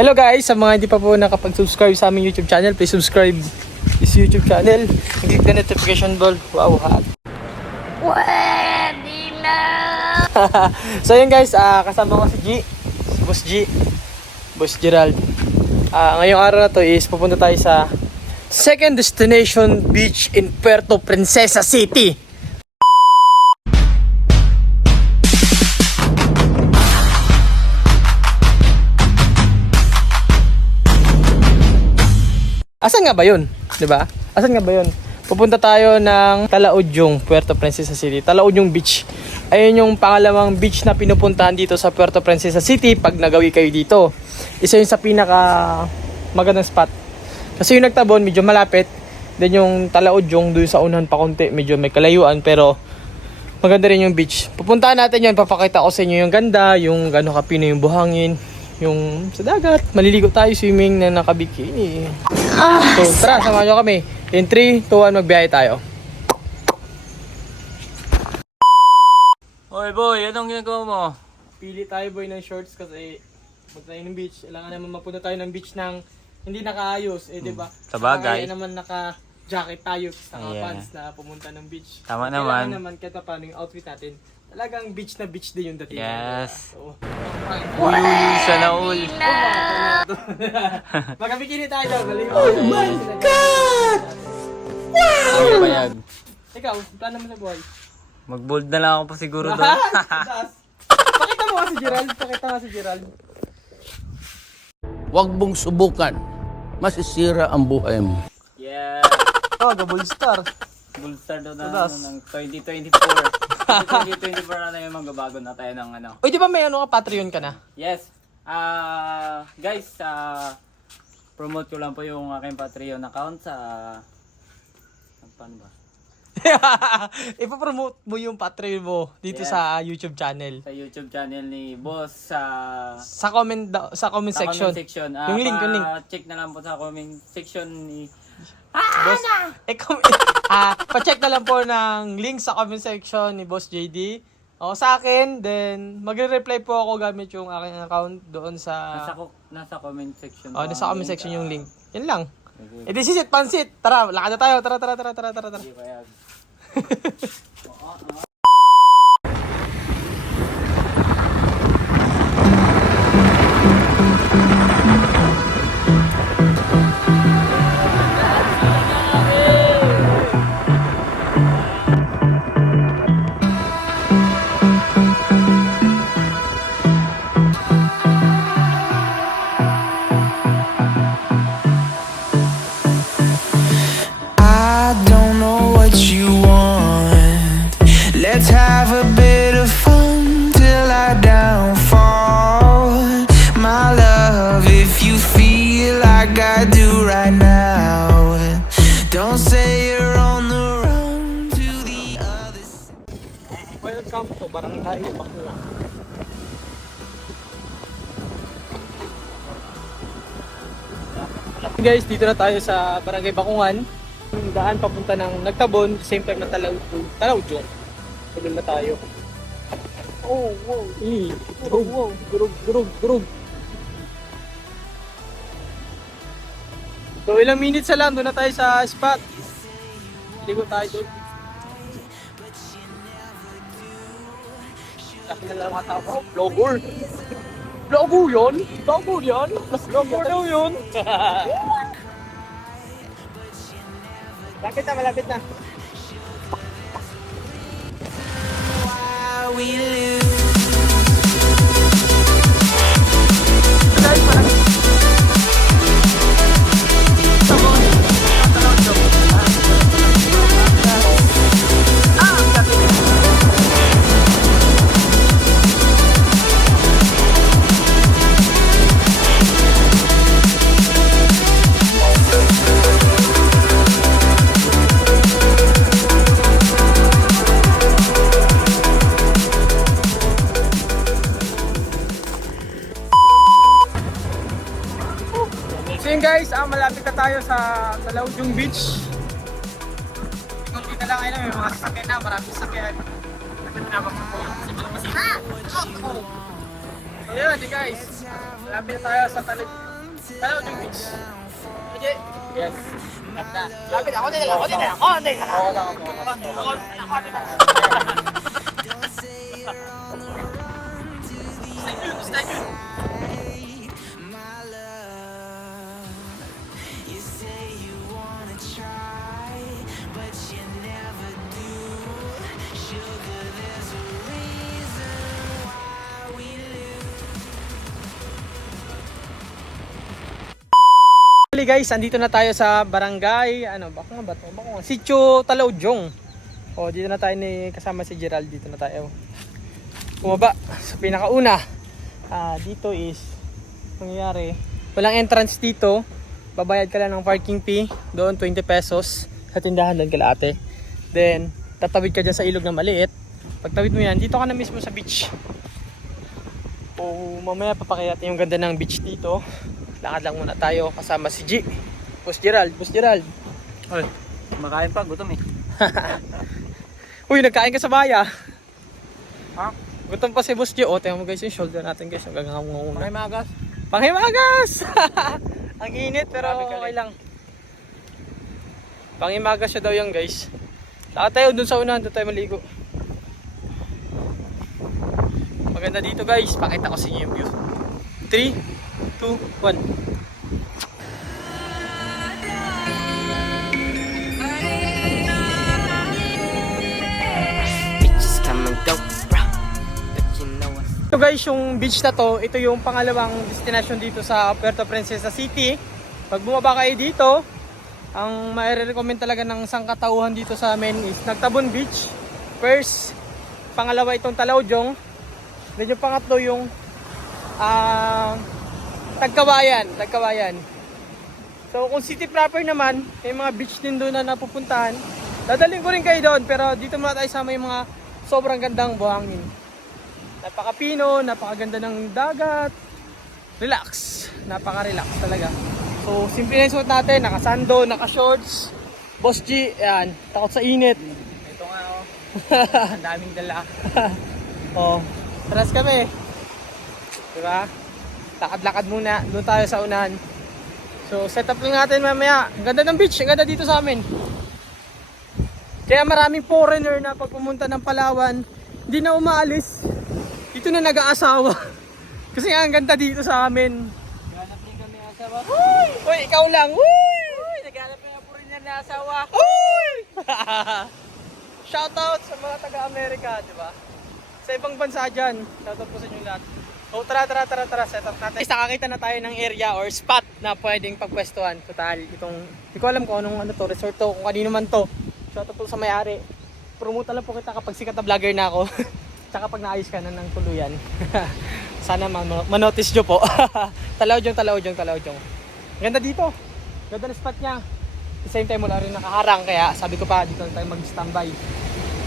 Hello guys, sa mga hindi pa po nakapag-subscribe sa aming YouTube channel, please subscribe this YouTube channel. Click the notification bell. Wow, hot. Pwede na! So yun guys, kasama ko si G, Boss Gerald. Ngayong araw na to is pupunta tayo sa second destination beach in Puerto Princesa City. Asan nga ba yun? Diba? Asan nga ba yun? Pupunta tayo ng Talaudyong, Puerto Princesa City. Talaudyong Beach. Ayun yung pangalawang beach na pinupuntahan dito sa Puerto Princesa City pag nagawi kayo dito. Isa yun sa pinaka magandang spot. Kasi yung Nagtabon, medyo malapit. Then yung Talaudyong, doon sa unahan pa konti, medyo may kalayuan. Pero maganda rin yung beach. Pupuntahan natin yun, papakita ko sa inyo yung ganda, yung gano'ng kapino yung buhangin. Yung sa dagat, maliligo tayo swimming na nakabikini. So tara, samahan nyo kami. In 3, 2, 1, magbiyahe tayo. Oy boy, anong ginagawa mo? Pili tayo boy ng shorts kasi magtayo ng beach. Kailangan naman mapunta tayo ng beach ng hindi nakaayos. Diba? Sabagay. Kaya naman naka-jacket tayo, naka-pants na pumunta ng beach. Tama so, naman. Kailangan naman kahit pa paano yung outfit natin. Talagang beach na beach din yung dating. Yes. So, Sana all. magkabikini tayo. Oh my God! Wow! Bayag. Ikaw, plano mo sa buhay? Mag-bold na lang ako pa siguro doon. Pakita mo nga si Gerald. Pakita nga si Gerald. Huwag mong subukan. Masisira ang buhay mo. Yeah. Oh, double star. Bull star daw na Tadas. ng 2024. 2024 na yung magbabago na tayo ng ano. Uy, di ba may ano ka, Patreon ka na? Yes. Guys, promote ko lang po yung aking Patreon account sa paano ba? Ipapromote mo yung Patreon mo dito sa YouTube channel. Sa YouTube channel ni Boss Sa comment section. Yung link. Check na lang po sa comment section ni Boss, pa-check na lang po ng link sa comment section ni Boss JD. O sa akin, then magre-reply po ako gamit yung aking account doon sa nasa comment section. nasa comment section yung link. Yan lang. This is it, pansit. Tara, lakad na tayo. Tara. Hindi pa yan. I don't know what you want. Let's have a bit of fun till I downfall. My love, if you feel like I do right now, don't say you're on the run to the other side. Welcome to Barangay Bakuan. Guys, dito na tayo sa Barangay Bakungan. Yung daan papunta ng Nagtabon, same time na Talaudyong. Tuloy na tayo. Oh, wow. Durog. So, ilang minutes na lang, doon na tayo sa spot. Ligo tayo doon. Laki na lang mga tao. Vlogger yun? Vlogger daw yun. Malapit na. Why we lose. So yun guys, malapit na tayo sa Talaudyong Beach. Kunti na lang ayun, may mga sasakyan na, maraming sasakyan. So yun guys, malapit na tayo sa Talaujong Beach. Okay. Yes. Ganda. Lapit ako din lang. Stay tuned. my love. You say you wanna try, but you never do. Sugar, there's a reason why we lose. Actually guys, andito na tayo sa barangay, Sitio Talaujong. O, dito na tayo kasama si Gerald, dito na tayo. Bumaba sa pinakauna. Dito is, nangyayari, walang entrance dito. Babayad ka lang ng parking fee, doon 20 pesos. Sa tindahan doon kalahati. Then, tatawid ka dyan sa ilog na maliit. Pagtawid mo yan, dito ka na mismo sa beach. O, mamaya papakita yung ganda ng beach dito. Lakad lang muna tayo kasama si G. Boss Gerald. Oy, kumakain pa, gutom eh. Uy, nagkain ka sa baya. Ha? Gutom pa si Boss G. O, tingnan mo guys yung shoulder natin guys. Ang gagangamuna. Magas. Panghimagas! Ang init pero Grabe ka, okay lang. Panghimagas siya daw yan guys. Lakad tayo dun sa unahan. Doon tayo maligo. Maganda dito guys. Pakita ko sa inyo yung view. 3, 2, 1. Ito guys, yung beach na to, ito yung pangalawang destination dito sa Puerto Princesa City. Pag bumaba kayo dito, ang mai-recommend talaga ng sangkatauhan dito sa amin is Nagtabon Beach. First, pangalawa itong Talaujong. Then yung pangatlo yung Tagkawayan. So kung city proper naman, may mga beach din doon na napupuntahan. Dadaling ko rin kayo doon, pero dito muna tayo sama yung mga sobrang gandang buhangin. Napaka-pino, napakaganda ng dagat. Relax. Napaka-relax talaga. So, simple na yung suot natin. Naka-sando, naka-shorts. Boss G, yan. Takot sa init. Ito nga oh. Ang daming dala. Oh, taras kami. Diba? Lakad-lakad muna. Doon tayo sa unahan. So, set up lang natin mamaya. Ang ganda ng beach. Ang ganda dito sa amin. Kaya maraming foreigner na pag pumunta ng Palawan, hindi na umaalis. Dito na nag-aasawa. Kasi ang ganda dito sa amin. Naghanap din kami ng asawa. Uy, ikaw lang. Uy! Naghanap din ako rin ng asawa. Uy! Shoutout sa mga taga-Amerika, di ba? Sa ibang bansa dyan. Shoutout po sa inyo lahat. O tara. Set up natin. Nakakita na tayo ng area or spot na pwedeng pagpwestuhan. Total, hindi ko alam kung anong resort to, kung kanino man to. Shoutout po sa may-ari. Promote lang po kita kapag sikat na vlogger na ako. Tsaka pag naayos ka na ng tuluyan. Sana manotice nyo po. Talaujong. Ganda dito. Ganda na spot niya. At the same time wala rin nakaharang. Kaya sabi ko pa dito na tayo mag-standby.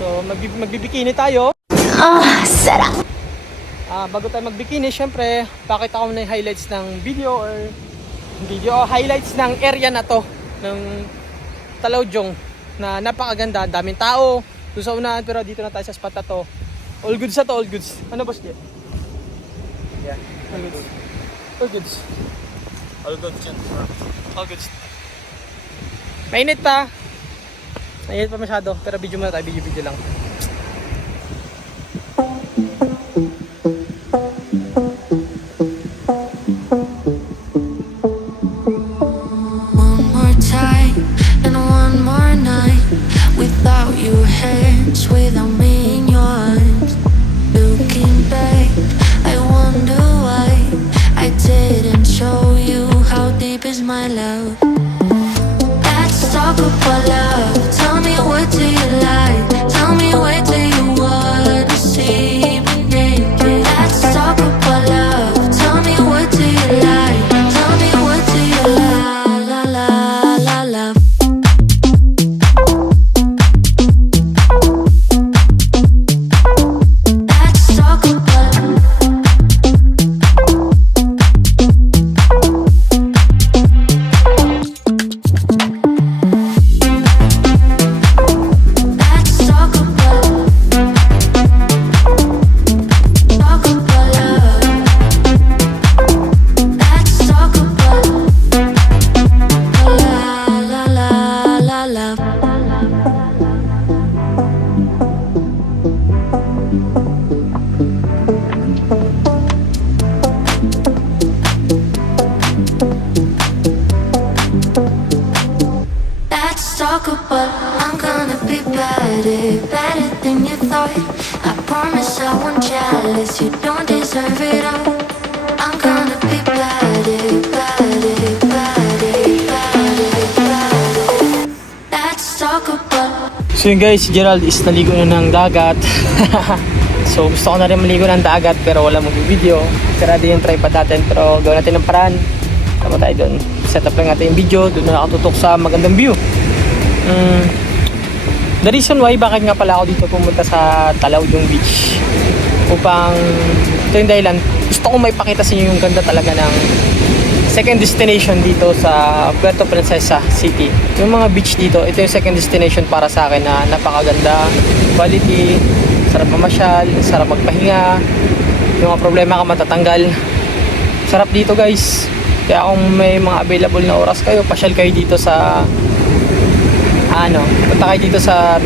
So magbibikini tayo. Sarap! Bago tayo magbikini, syempre pakita ko muna yung highlights ng video or highlights ng area na to ng Talaujong na napakaganda. Daming tao doon sa unahan, pero dito na tayo sa spot na to. All goods na to, all goods. Ano boss Jet? Yeah. All goods. All goods. All good dyan. All goods. Mainit pa. Mainit pa masyado, pero video muna tayo, video lang. One more time and one more night without your hands, without me in your arms. Looking back, I wonder why I didn't show you how deep is my love. Let's talk about love. Tell me, what do you like? Tell me, where do you wanna see me naked? Let's talk about love. Tell me, what do you like? Tell me, what do you love? Let's talk about stalker, but I'm gonna be better, better than you thought. I promise I won't jealous, you don't deserve it all. I'm gonna be better, better, better, better, better. That stalker, but So yun guys, si Gerald is naligo na ng dagat. So gusto ko na rin maligo ng dagat pero wala mag-video. Sarado yung tripod natin pero gawin natin ng paraan. Tama tayo doon. Set up lang natin yung video. Doon na nakatutok sa magandang view. The reason why bakit nga pala ako dito pumunta sa Talaudong Beach upang ito yung dahilan. Gusto kong may pakita sa inyo yung ganda talaga ng second destination dito sa Puerto Princesa City. Yung mga beach dito, ito yung second destination para sa akin na napakaganda, quality, sarap mamasyal, sarap magpahinga, yung mga problema ka matatanggal. Sarap dito guys. Kaya kung may mga available na oras kayo, pasyal kayo dito sa punta kayo dito sa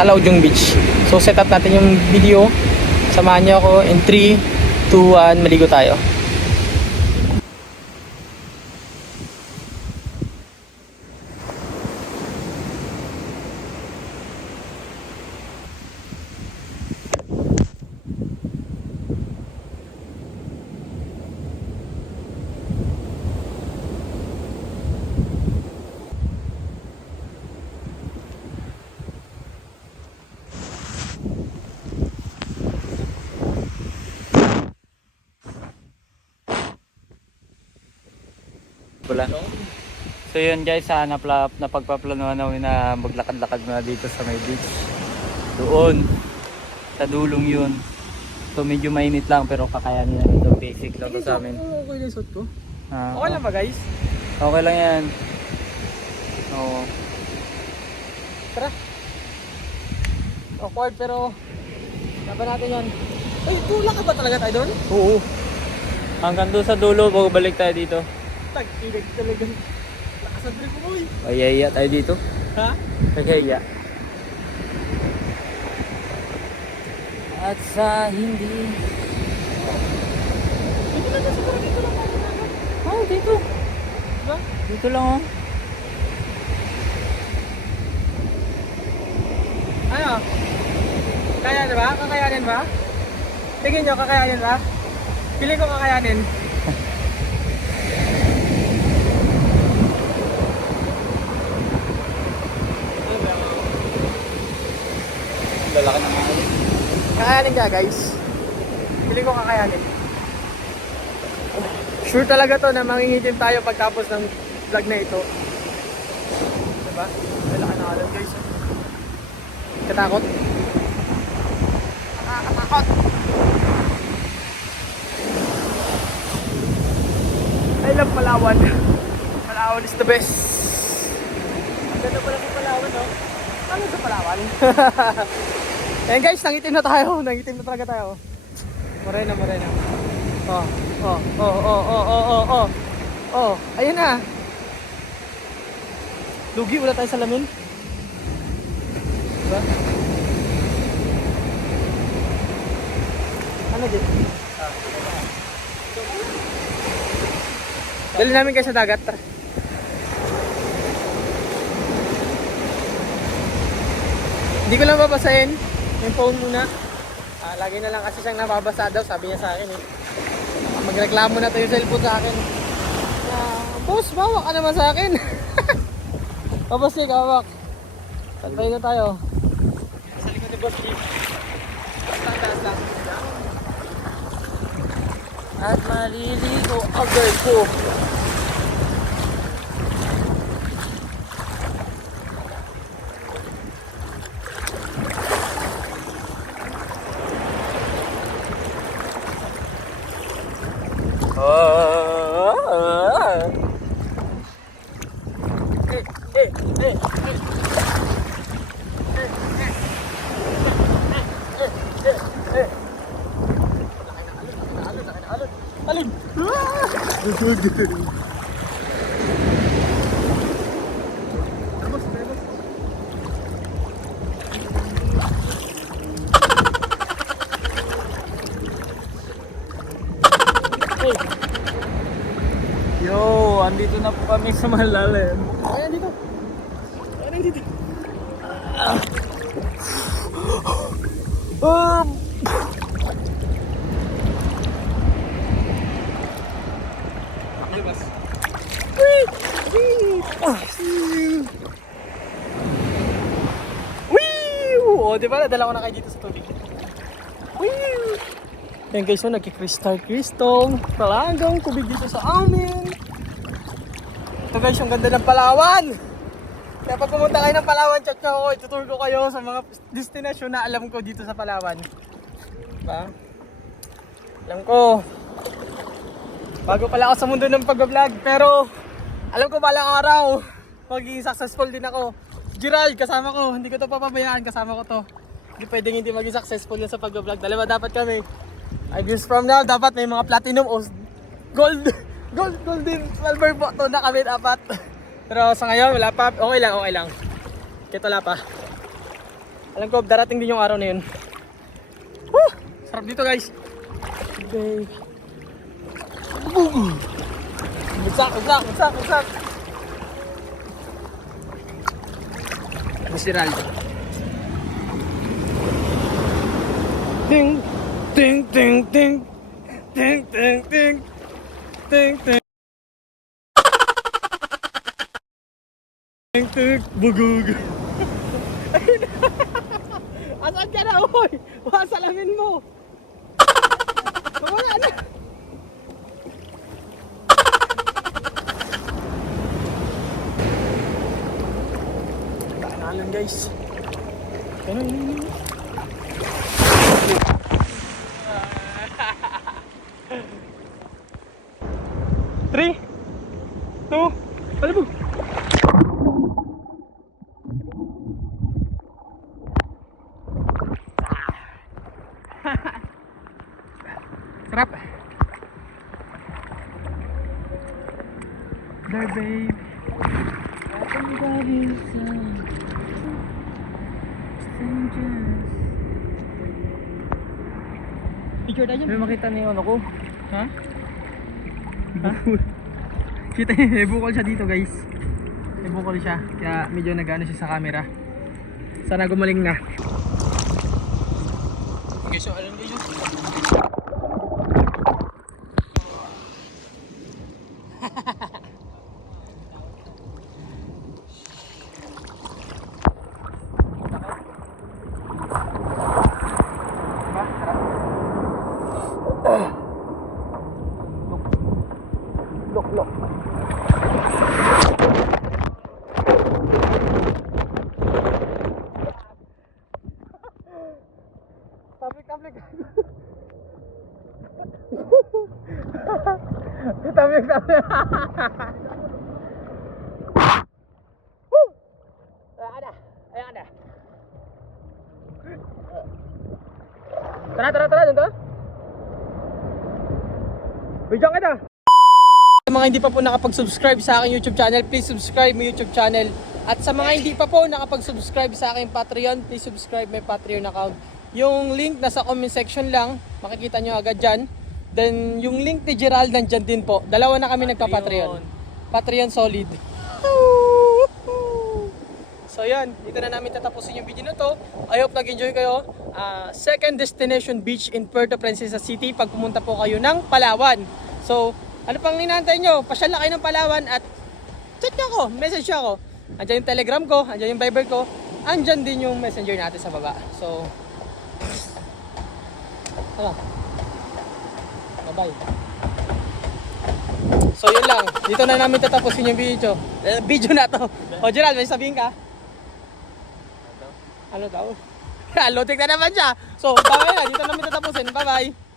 Talaudong Beach. So set up natin yung video. Samahan niyo ako in 3, 2, 1, maligo tayo. Wala. So yun guys, napagpaplanuhan namin na maglakad-lakad muna dito sa may beach. Doon, sa dulong yun. So medyo mainit lang pero kakayanin na ito. Basic lang to sa amin. Okay na yung suit ko. Ah, Okay lang ba guys? okay lang yan. Oo. Tara. Awkward pero laban natin yan. Ay, tulak ka ba talaga tayo doon? Oo. Hanggang doon sa dulo, balik tayo dito. Tag-inig talaga. Lakas ang trip mo boy. Ayaya tayo dito. Ha? Nagaya. At sa hindi. Dito lang kasi parang dito lang ako. Oh, dito. Diba? Dito lang oh. Ano? Kaya ba? Kakayanin ba? Tingin nyo, kakayanin ba? Pili ko kakayanin. Lalaki na nga. Kakayanin ka guys. Pili ko kakayanin. Sure talaga to na mangingitim tayo pagtapos ng vlog na ito. Diba? Lalaki na nga guys. Katakot? Nakakatakot! I love Palawan. Palawan is the best. Ang ganda pala ng Palawan, no? Ano sa Palawan? Ayan guys, nangitim na tayo. Nangitim na talaga tayo. Morena, morena. Oh, ayun na. Lugi, wala tayo sa lamin. Diba? Ano dito? Dali namin kayo sa dagat. Tara. Hindi ko lang babasahin yung phone muna. Lagi na lang kasi siyang nababasa daw, sabi niya sa akin eh. Magreklamo na tayo yung cellphone sa akin. Boss, bawak ka naman sa akin. Boss, hawak. Tantay na tayo. Sa likod ni Boss Jeep. Taas lang. At maliligo agad ko. Alin? Yo, andito na po kami sa malalim. Ayan dito. Ayan nandito. O, di ba? Nadala ko na kayo dito sa tubig. Woo! Yan guys, so nagkikristal-crystong talagang tubig dito sa amin. Ito guys, yung ganda ng Palawan. Kaya pag pumunta kayo ng Palawan, chat nyo ako, itutur ko kayo sa mga destinasyon na alam ko dito sa Palawan. Diba? Alam ko, bago pala ako sa mundo ng pag-vlog, pero alam ko balang araw, magiging successful din ako. Gerald, kasama ko, hindi ko to papabayaan, kasama ko to. Hindi pwedeng hindi maging successful yan sa pag-vlog. Dalawa dapat kami. I guess from now, dapat may mga platinum o gold din, silver po to na kami dapat. Pero sa ngayon, wala pa. Okay lang. Kahit wala pa. Alam ko, darating din yung araw na yun. Woo! Sarap dito guys. Okay. Boom! Bagsak! Mr. Aldo. Ting! Bugug. Asan ka na, oy? Baka salamin mo. Wala na. Taanalan guys. Ano yun? Three, two, palibog. Sarap. There, babe. Picture tayo. May makita na yung ano ko. Ha? Kita niyo, may bukol siya dito guys. May bukol siya. Kaya medyo nag-ano siya sa camera. Sana gumaling na. Okay, so alam niyo. Look. Tablik. Tablik. Ayan na. Tara, dito. Video kita. Sa mga hindi pa po nakapag-subscribe sa aking YouTube channel, please subscribe my YouTube channel. At sa mga hindi pa po nakapag-subscribe sa aking Patreon, please subscribe my Patreon account. Yung link nasa comment section lang, makikita nyo agad dyan. Then yung link ni Gerald nandyan din po. Dalawa na kami nagpa-Patreon. Patreon solid. So yan, dito na namin tatapusin yung video na to. I hope nag-enjoy kayo. Second destination beach in Puerto Princesa City pag pumunta po kayo ng Palawan. So, ano pang ninantay nyo? Pasyal na kayo ng Palawan at chat nyo ako, message nyo ako. Andyan yung Telegram ko, andyan yung Viber ko, andyan din yung messenger natin sa baba. So, bye-bye. So yun lang, dito na namin tatapusin yung video na to. O Gerald, may sabihin ka? Ano daw? Lotik na naman siya. So, bye-bye na, dito namin tatapusin. Bye-bye.